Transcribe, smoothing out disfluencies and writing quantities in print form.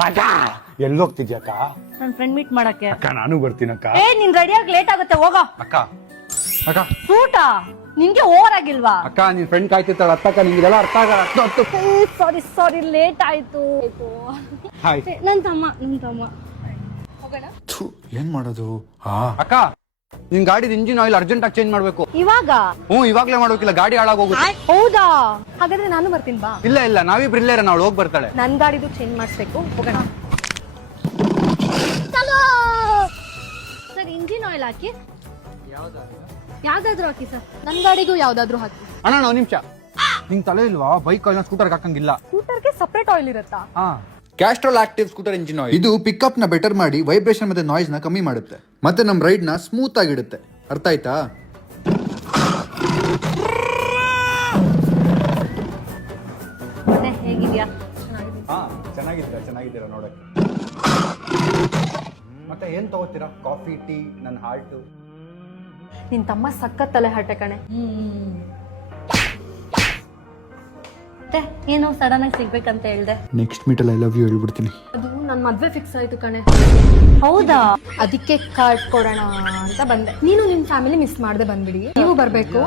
ಅಕ್ಕ ಎಲ್ಲೋಗ್ತಿದ್ಯಕ್ಕ? ನನ್ friend meet ಮಾಡಕ್ಕೆ. ಅಕ್ಕ ನಾನು ಬರ್ತೀನಕ್ಕ. ಏ ನೀನ್ ರೆಡಿಯಾಗಿ ಲೇಟ್ ಆಗುತ್ತೆ, ಹೋಗೋ. ಅಕ್ಕ ಅಕ್ಕ ಸೂಟ ನಿನ್ಗೆ ಓವರ್ ಆಗಿಲ್ವಾ? ಅಕ್ಕ ನಿನ್ ಫ್ರೆಂಡ್ ಕಾಯ್ತಿರ್ತಾಳ, ಅತ್ತಕ್ಕ ನಿಂಗೆಲ್ಲ ಅರ್ಥ ಆಗಲ್ಲ. ಸಾರಿ ಲೇಟ್ ಆಯ್ತು. ಹಾಯ್ ನನ್ ತಮ್ಮ ಹೋಗೋಣ. ಏನ್ ಮಾಡೋದು? ಅಕ್ಕ ನಿನ್ ಗಾಡಿ ಇಂಜಿನ್ ಆಯಿಲ್ ಅರ್ಜೆಂಟ್ ಆಗಿ ಚೇಂಜ್ ಮಾಡ್ಬೇಕು. ಇವಾಗ? ಇವಾಗ್ಲೇ ಮಾಡ್ಬೇಕಿಲ್ಲ, ಗಾಡಿ ಹಾಳಾಗೋಗುತ್ತೆ. ಹೌದಾ? ಹಾಗಾದ್ರೆ ನಾನು ಬರ್ತೀನಿ ಬಾ. ಇಲ್ಲ ನಾವಿಬ್ರು ಇಲ್ಲೇ ಇರೋಣ, ಅವಳು ಹೋಗಿ ಬರ್ತಾಳೆ. ನನ್ ಗಾಡಿದು ಚೇಂಜ್ ಮಾಡಿಸ್ಬೇಕು, ಹೋಗೋಣ. ಸರ್ ಇಂಜಿನ್ ಆಯಿಲ್ ಹಾಕಿ. ಯಾವ್ದಾದ್ರು ಹಾಕಿ ಸರ್. ನನ್ ಗಾಡಿಗೂ ಯಾವ್ದಾದ್ರು ಹಾಕಿ. ಅಣ್ಣ ಒಂದ್ ನಿಮಿಷ, ನಿಂಗ್ ತಲೆ ಇಲ್ವಾ? ಬೈಕ್ ಆಯಿಲ್ ಸ್ಕೂಟರ್ ಹಾಕಂಗಿಲ್ಲ. ಸ್ಕೂಟರ್ಗೆ ಸಪರೇಟ್ ಆಯಿಲ್ ಇರುತ್ತಾ? Castrol active scooter engine oil. ಇದು ಪಿಕಪ್ ನ ಬೆಟರ್ ಮಾಡಿ ವೈಬ್ರೇಷನ್ ಮತ್ತೆ ನಾಯ್ಸ್ ನ ಕಮ್ಮಿ ಮಾಡುತ್ತೆ, ಮತ್ತೆ ನಮ್ ರೈಡ್ ನ ಸ್ಮೂತ್ ಆಗಿಡುತ್ತೆ. ಅರ್ಥ ಆಯ್ತಾ? ಹೇಗಿದ್ಯಾ? ಚೆನ್ನಾಗಿದ್ದೀರಾ ನೋಡಕ್ಕೆ. ಮತ್ತೆ ಏನ್ ತಗೋತೀರಾ? Coffee, tea? ನನ್ನ ಹಾರ್ಟ್. ನಿನ್ ತಮ್ಮ ಸಖತ್ ತಲೆ ಹರಟೆ ಕಣೆ. ಏನು ಸಡನ್ ಆಗಿ ಸಿಗ್ಬೇಕಂತ ಹೇಳ್ದೆ. ನೆಕ್ಸ್ಟ್ ಮೀಟ್ ಅಲ್ಲಿ ಐ ಲವ್ ಯು ಹೇಳ್ಬಿಡ್ತೀನಿ. ಅದು ನನ್ ಮದ್ವೆ ಫಿಕ್ಸ್ ಆಯ್ತು ಕಣೆ. ಹೌದಾ? ಅದಕ್ಕೆ ಕಾರ್ಡ್ ಕೊಡೋಣ ಅಂತ ಬಂದೆ. ನೀನು ನಿನ್ ಫ್ಯಾಮಿಲಿ ಮಿಸ್ ಮಾಡದೆ ಬಂದ್ಬಿಡಿ. ನೀವು ಬರ್ಬೇಕು.